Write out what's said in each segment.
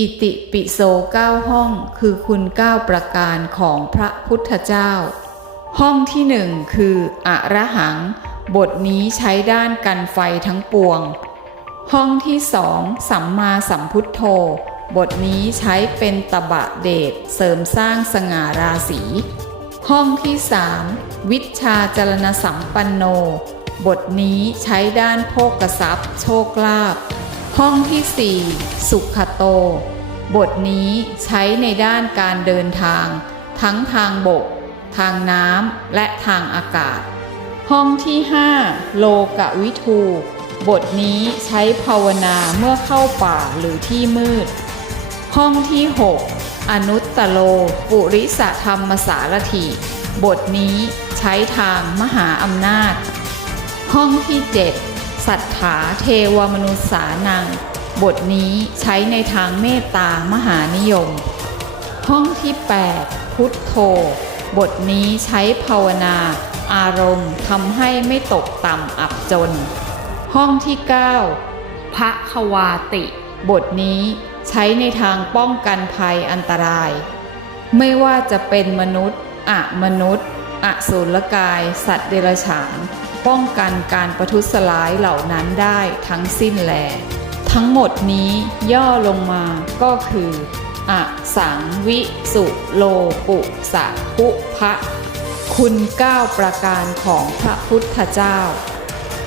อิติปิโสเก้าห้องคือคุณเก้าประการของพระพุทธเจ้า ห้องที่หนึ่งคืออะระหัง บทนี้ใช้ด้านกันไฟทั้งปวง ห้องที่สองสัมมาสัมพุทโธ บทนี้ใช้เป็นตบะเดชเสริมสร้างสง่าราศีห้องที่สามวิชชาจรณสัมปันโน บทนี้ใช้ด้านโภกทรัพย์ โชคลาภ ห้องที่สี่สุขโต บทนี้ใช้ในด้านการเดินทาง ทั้งทางบก ทางน้ำและทางอากาศ ห้องที่ 5 โลกวิทู บทนี้ใช้ภาวนาเมื่อเข้าป่าหรือที่มืด ห้องที่ 6 อนุตตโล ปุริสธรรมสารถีบทนี้ใช้ทางมหาอำนาจ ห้องที่ 7 สัทธาเทวมนุษสานัง บทนี้ใช้ในทางเมตตามหานิยม ห้องที่ 8 พุทโธ บทนี้ใช้ภาวนา อารมณ์ทำให้ไม่ตกต่ำอับจน ห้องที่ 9 พระควาติ บทนี้ใช้ในทางป้องกันภัยอันตราย ไม่ว่าจะเป็นมนุษย์อะมนุษย์อสุรกาย สัตว์เดรัจฉาน ป้องกันการประทุษร้ายเหล่านั้นได้ทั้งสิ้นแล ทั้งหมดนี้ย่อลงมาก็คืออสังวิสุโลปุสะพุพะคุณเก้าประการของพระพุทธเจ้า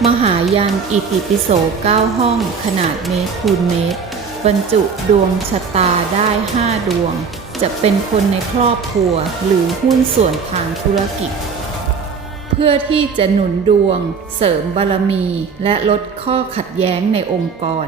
มหายันอิติปิโส9ห้องขนาดเมตรคูณเมตร บรรจุดวงชะตาได้5ดวง จะเป็นคนในครอบครัวหรือหุ้นส่วนทางธุรกิจ พื่อที่จะหนุนดวง เสริมบารมี และลดข้อขัดแย้งในองค์กร